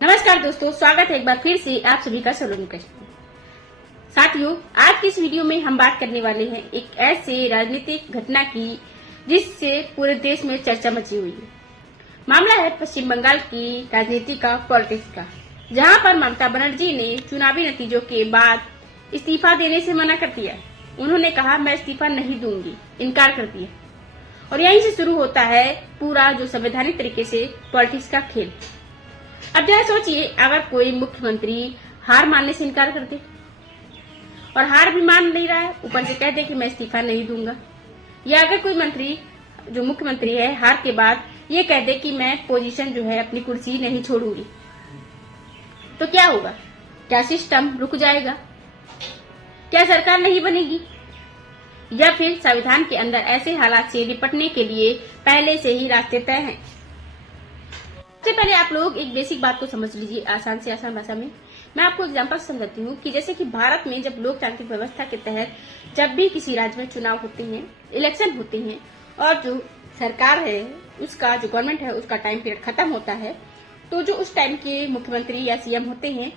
नमस्कार दोस्तों, स्वागत है एक बार फिर से आप सभी का सलोनी कृष्ण। साथियों, आज की इस वीडियो में हम बात करने वाले हैं एक ऐसे राजनीतिक घटना की जिससे पूरे देश में चर्चा मची हुई है। मामला है पश्चिम बंगाल की राजनीति का, पॉलिटिक्स का, जहां पर ममता बनर्जी ने चुनावी नतीजों के बाद इस्तीफा देने से मना कर दिया। उन्होंने कहा मैं इस्तीफा नहीं दूंगी, इनकार कर दिया। और यहीं से शुरू होता है पूरा जो संवैधानिक तरीके से पॉलिटिक्स का खेल। अब जरा सोचिए, अगर कोई मुख्यमंत्री हार मानने से इनकार कर दे और हार भी मान नहीं रहा है, ऊपर से कह दे कि मैं इस्तीफा नहीं दूंगा, या अगर कोई मंत्री जो मुख्यमंत्री है हार के बाद ये कह दे कि मैं पोजीशन जो है अपनी कुर्सी नहीं छोड़ूंगी, तो क्या होगा? क्या सिस्टम रुक जाएगा? क्या सरकार नहीं बनेगी? या फिर संविधान के अंदर ऐसे हालात से निपटने के लिए पहले से ही रास्ते तय हैं? सबसे पहले आप लोग एक बेसिक बात को समझ लीजिए आसान से आसान भाषा में। मैं आपको एग्जांपल समझाती हूँ कि जैसे कि भारत में जब लोकतांत्रिक व्यवस्था के तहत जब भी किसी राज्य में चुनाव होते हैं, इलेक्शन होते हैं और जो सरकार है उसका जो गवर्नमेंट है उसका टाइम पीरियड खत्म होता है, तो जो उस टाइम के मुख्यमंत्री या सीएम होते हैं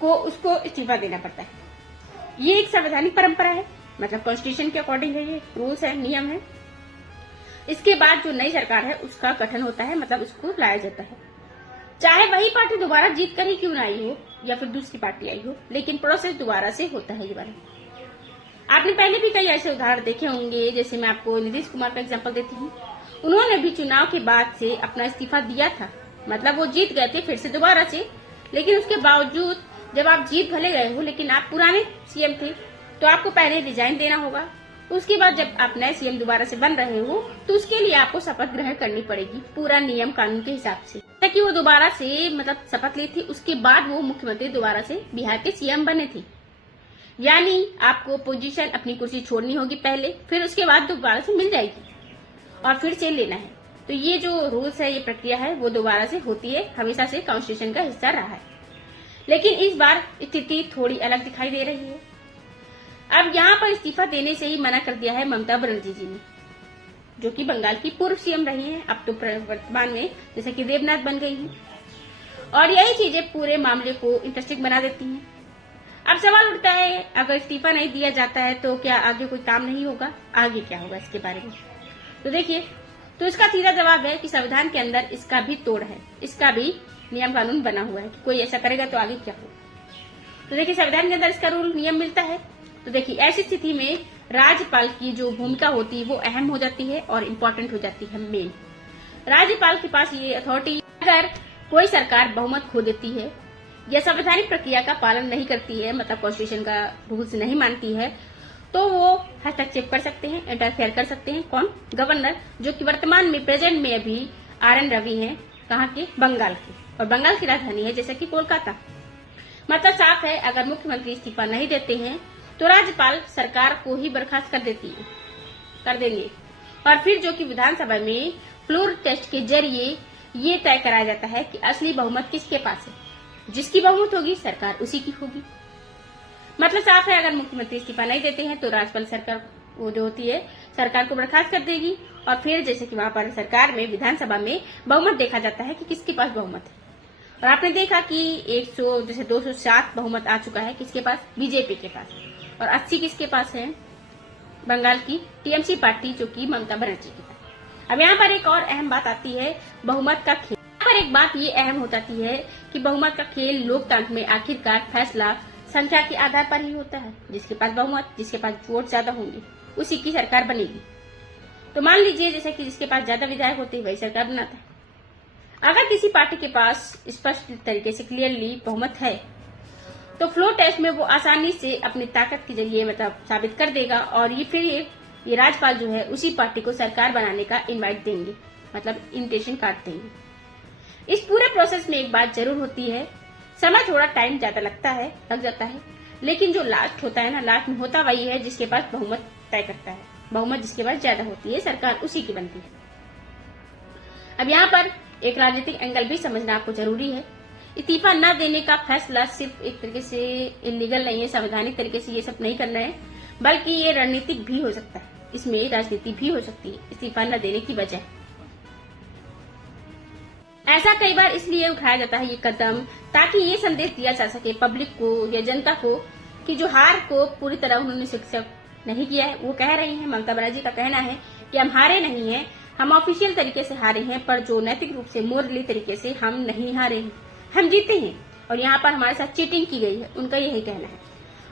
को उसको इस्तीफा देना पड़ता है। ये एक संवैधानिक परंपरा है, मतलब कॉन्स्टिट्यूशन के अकॉर्डिंग है, ये रूल्स है, नियम है। इसके बाद जो नई सरकार है उसका गठन होता है, मतलब उसको लाया जाता है, चाहे वही पार्टी दोबारा जीत कर ही क्यों ना आई हो या फिर दूसरी पार्टी आई हो, लेकिन प्रोसेस दोबारा से होता है। ये बारे आपने पहले भी कई ऐसे उदाहरण देखे होंगे, जैसे मैं आपको नीतीश कुमार का एग्जांपल देती हूँ। उन्होंने भी चुनाव के बाद से अपना इस्तीफा दिया था, मतलब वो जीत गए थे फिर से दोबारा से, लेकिन उसके बावजूद जब आप जीत भले गए हो लेकिन आप पुराने सीएम थे तो आपको पहले रिजाइन देना होगा। उसके बाद जब आप नए सीएम दोबारा से बन रहे हो तो उसके लिए आपको शपथ ग्रहण करनी पड़ेगी पूरा नियम कानून के हिसाब से। ताकि वो दोबारा से मतलब शपथ ली थी, उसके बाद वो मुख्यमंत्री दोबारा से बिहार के सीएम बने थे। यानी आपको पोजीशन अपनी कुर्सी छोड़नी होगी पहले, फिर उसके बाद दोबारा से मिल जाएगी और फिर से लेना है। तो ये जो रूल्स है, ये प्रक्रिया है, वो दोबारा से होती है, हमेशा से कॉन्स्टिट्यूशन का हिस्सा रहा है। लेकिन इस बार स्थिति थोड़ी अलग दिखाई दे रही है। अब यहाँ पर इस्तीफा देने से ही मना कर दिया है ममता बनर्जी जी ने, जो कि बंगाल की पूर्व सीएम रही हैं, अब तो वर्तमान में जैसे कि देवनाथ बन गई हैं। और यही चीजें पूरे मामले को इंटरेस्टिंग बना देती हैं। अब सवाल उठता है, अगर इस्तीफा नहीं दिया जाता है तो क्या आगे कोई काम नहीं होगा? आगे क्या होगा इसके बारे में तो देखिए, तो इसका सीधा जवाब है कि संविधान के अंदर इसका भी तोड़ है, इसका भी नियम कानून बना हुआ है कि कोई ऐसा करेगा तो आगे क्या होगा। तो देखिए, संविधान के अंदर इसका रूल नियम मिलता है। तो देखिए, ऐसी स्थिति में राज्यपाल की जो भूमिका होती है वो अहम हो जाती है और इम्पोर्टेंट हो जाती है। मेन राज्यपाल के पास ये अथॉरिटी, अगर कोई सरकार बहुमत खो देती है या संवैधानिक प्रक्रिया का पालन नहीं करती है, मतलब कॉन्स्टिट्यूशन का रूल्स नहीं मानती है, तो वो हस्तक्षेप कर सकते हैं, इंटरफेयर कर सकते हैं। कौन? गवर्नर, जो कि वर्तमान में प्रेजेंट में अभी RN रवि हैं, कहाँ के? बंगाल के, और बंगाल की राजधानी है जैसे कि कोलकाता। मतलब साफ है, अगर मुख्यमंत्री इस्तीफा नहीं देते हैं तो राज्यपाल सरकार को ही बर्खास्त कर देंगे। और फिर जो कि विधानसभा में फ्लोर टेस्ट के जरिए ये तय कराया जाता है कि असली बहुमत किसके पास है। जिसकी बहुमत होगी सरकार उसी की होगी। मतलब साफ है, अगर मुख्यमंत्री इस्तीफा नहीं देते हैं तो राज्यपाल सरकार वो जो होती है सरकार को बर्खास्त कर देगी। और फिर जैसे कि वहां पर सरकार में, विधानसभा में बहुमत देखा जाता है कि किसके पास बहुमत है। और आपने देखा कि 207 बहुमत आ चुका है किसके पास? बीजेपी के पास। और 80 किसके पास है? बंगाल की टीएमसी पार्टी, जो कि ममता बनर्जी के पास। अब यहाँ पर एक और अहम बात आती है, बहुमत का खेल। यहाँ पर एक बात ये अहम हो जाती है कि बहुमत का खेल लोकतंत्र में आखिरकार फैसला संख्या के आधार पर ही होता है। जिसके पास बहुमत, जिसके पास वोट ज्यादा होंगे, उसी की सरकार बनेगी। तो मान लीजिए जैसे कि जिसके पास ज्यादा विधायक होते हैं वही सरकार बनाता है। अगर किसी पार्टी के पास स्पष्ट तरीके से क्लियरली बहुमत है तो फ्लोर टेस्ट में वो आसानी से अपनी ताकत के जरिए मतलब साबित कर देगा, और ये राज्यपाल जो है उसी पार्टी को सरकार बनाने का इनवाइट देंगे, मतलब इन्विटेशन कार्ड देंगे। इस पूरे प्रोसेस में एक बात जरूर होती है, समय थोड़ा टाइम ज्यादा लग जाता है, लेकिन जो लास्ट होता है ना, लास्ट में होता वही है जिसके पास बहुमत तय करता है। बहुमत जिसके पास ज्यादा होती है, सरकार उसी की बनती है। अब यहाँ पर एक राजनीतिक एंगल भी समझना आपको जरूरी है। इस्तीफा न देने का फैसला सिर्फ एक तरीके से इलीगल नहीं है, संवैधानिक तरीके से ये सब नहीं करना है, बल्कि ये रणनीतिक भी हो सकता है, इसमें राजनीति भी हो सकती है इस्तीफा न देने की वजह। ऐसा कई बार इसलिए उठाया जाता है ये कदम, ताकि ये संदेश दिया जा सके पब्लिक को या जनता को कि जो हार को पूरी तरह उन्होंने स्वीकार नहीं किया है। वो कह रही हैं, ममता बनर्जी का कहना है कि हम हारे नहीं हैं, हम ऑफिशियल तरीके से हारे हैं, पर जो नैतिक रूप से मोरली तरीके से हम नहीं हारे हैं, हम जीते हैं और यहाँ पर हमारे साथ चीटिंग की गई है, उनका यही कहना है।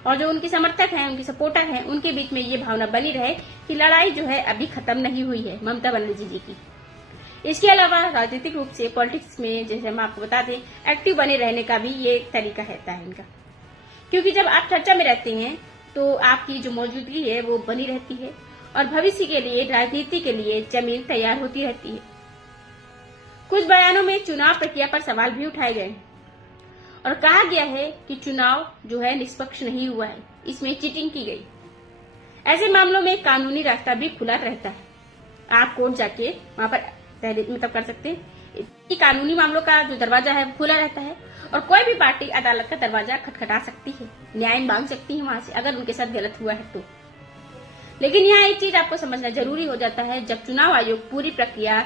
और जो उनके समर्थक हैं, उनके सपोर्टर हैं, उनके बीच में ये भावना बनी रहे कि लड़ाई जो है अभी खत्म नहीं हुई है ममता बनर्जी जी की। इसके अलावा राजनीतिक रूप से पॉलिटिक्स में, जैसे हम आपको बता दें, एक्टिव बने रहने का भी ये एक तरीका रहता है इनका, क्योंकि जब आप चर्चा में रहते हैं तो आपकी जो मौजूदगी है वो बनी रहती है और भविष्य के लिए, राजनीति के लिए जमीन तैयार होती रहती है। कुछ बयानों में चुनाव प्रक्रिया पर सवाल भी उठाए गए हैं और कहा गया है कि चुनाव जो है निष्पक्ष नहीं हुआ है, इसमें चीटिंग की गई। ऐसे मामलों में कानूनी रास्ता भी खुला रहता है, आप कोर्ट जाके वहां पर मतलब कर सकते हैं कि कानूनी मामलों का जो दरवाजा है वो खुला रहता है और कोई भी पार्टी अदालत का दरवाजा खटखटा सकती है, न्याय मांग सकती है वहां से अगर उनके साथ गलत हुआ है तो। लेकिन यहाँ एक चीज आपको समझना जरूरी हो जाता है, जब चुनाव आयोग पूरी प्रक्रिया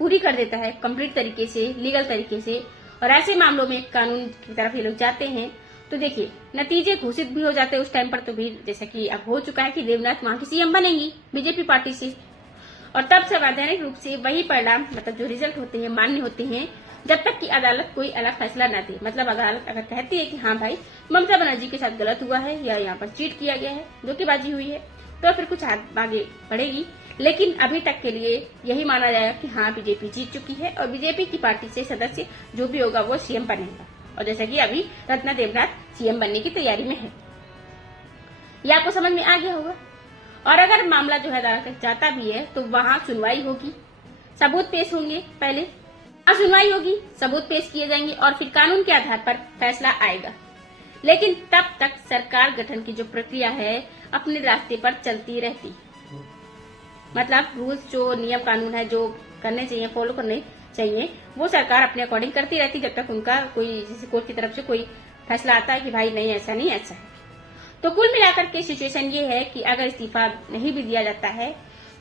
पूरी कर देता है कंप्लीट तरीके से, लीगल तरीके से, और ऐसे मामलों में कानून की तरफ ये लोग जाते हैं, तो देखिए नतीजे घोषित भी हो जाते हैं उस टाइम पर। तो भी जैसा कि अब हो चुका है कि देवनाथ वहां की सीएम बनेंगी बीजेपी पार्टी से, और तब संवैधानिक रूप से वही परिणाम, मतलब जो रिजल्ट होते हैं, मान्य होते हैं, जब तक कि अदालत कोई अलग फैसला न दे। मतलब अदालत अगर कहती है कि हाँ भाई ममता बनर्जी के साथ गलत हुआ है या यहाँ पर चीट किया गया है, धोखेबाजी हुई है, तो फिर कुछ आगे बढ़ेगी। लेकिन अभी तक के लिए यही माना जाएगा कि हाँ बीजेपी जीत चुकी है और बीजेपी की पार्टी से सदस्य जो भी होगा वो सीएम बनेगा। और जैसा कि अभी रत्ना देवनाथ सीएम बनने की तैयारी में है, ये आपको समझ में आ गया होगा। और अगर मामला जो है अदालत तक जाता भी है तो वहां सुनवाई होगी, सबूत पेश होंगे, पहले सुनवाई होगी, सबूत पेश किए जाएंगे और फिर कानून के आधार पर फैसला आएगा। लेकिन तब तक सरकार गठन की जो प्रक्रिया है अपने रास्ते पर चलती रहती, मतलब रूल्स, जो नियम कानून है जो करने चाहिए, फॉलो करने चाहिए, वो सरकार अपने अकॉर्डिंग करती रहती जब तक उनका कोई, जैसे कोर्ट की तरफ से कोई फैसला आता है कि भाई नहीं ऐसा नहीं ऐसा है। तो कुल मिलाकर के सिचुएशन ये है कि अगर इस्तीफा नहीं भी दिया जाता है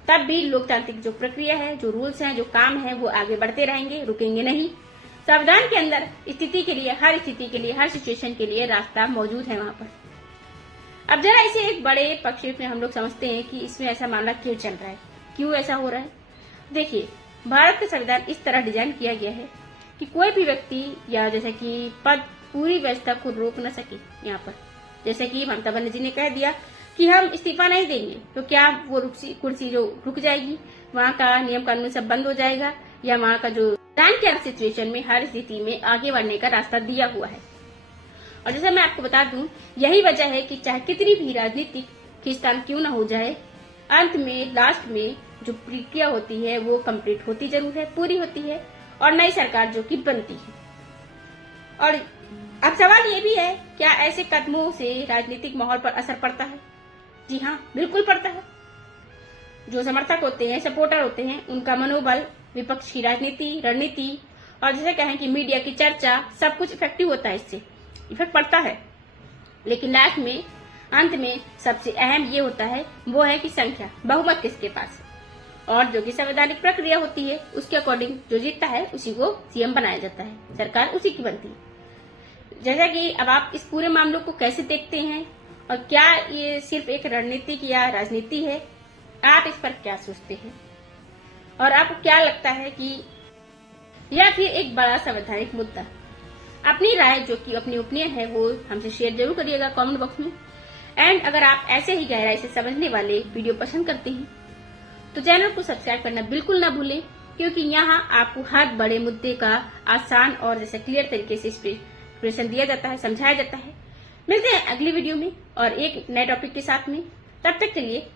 तब भी लोकतांत्रिक जो प्रक्रिया है, जो रूल्स हैं, जो काम है, वो आगे बढ़ते रहेंगे, रुकेंगे नहीं। संविधान के अंदर स्थिति के लिए, हर स्थिति के लिए, हर सिचुएशन के लिए रास्ता मौजूद है वहां पर। अब जरा इसे एक बड़े पक्ष में हम लोग समझते हैं कि इसमें ऐसा मामला क्यों चल रहा है, क्यों ऐसा हो रहा है। देखिए, भारत का संविधान इस तरह डिजाइन किया गया है कि कोई भी व्यक्ति या जैसे कि पद पूरी व्यवस्था को रोक न सके। यहाँ पर जैसे कि ममता बनर्जी ने कह दिया कि हम इस्तीफा नहीं देंगे, तो क्या वो कुर्सी जो रुक जाएगी, वहाँ का नियम कानून सब बंद हो जाएगा, या वहाँ का जो संविधान के सिचुएशन में हर स्थिति में आगे बढ़ने का रास्ता दिया हुआ है। और जैसे मैं आपको बता दूं, यही वजह है कि चाहे कितनी भी राजनीतिक खींचतान क्यों न हो जाए, अंत में, लास्ट में जो प्रक्रिया होती है वो कंप्लीट होती जरूर है, पूरी होती है और नई सरकार जो कि बनती है। और अब सवाल ये भी है, क्या ऐसे कदमों से राजनीतिक माहौल पर असर पड़ता है? जी हाँ, बिल्कुल पड़ता है। जो समर्थक होते हैं, सपोर्टर होते हैं, उनका मनोबल, विपक्ष की राजनीति, रणनीति और जैसे कहें कि मीडिया की चर्चा, सब कुछ इफेक्टिव होता है, इससे इफेक्ट पड़ता है। लेकिन लास्ट में, अंत में सबसे अहम ये होता है, वो है कि संख्या, बहुमत किसके पास, और जो कि संवैधानिक प्रक्रिया होती है उसके अकॉर्डिंग जो जीतता है उसी को सीएम बनाया जाता है, सरकार उसी की बनती है। जैसा कि अब आप इस पूरे मामलों को कैसे देखते हैं और क्या ये सिर्फ एक रणनीतिक या राजनीति है, आप इस पर क्या सोचते हैं और आपको क्या लगता है कि या फिर एक बड़ा संवैधानिक मुद्दा? अपनी राय, जो कि अपनी ओपिनियन है, वो हमसे शेयर जरूर करिएगा कमेंट बॉक्स में। एंड अगर आप ऐसे ही गहराई से समझने वाले वीडियो पसंद करते हैं तो चैनल को सब्सक्राइब करना बिल्कुल ना भूलें, क्योंकि यहाँ आपको हर बड़े मुद्दे का आसान और जैसे क्लियर तरीके से एक्सप्लेनेशन दिया जाता है, समझाया जाता है। मिलते हैं अगली वीडियो में और एक नए टॉपिक के साथ में। तब तक के लिए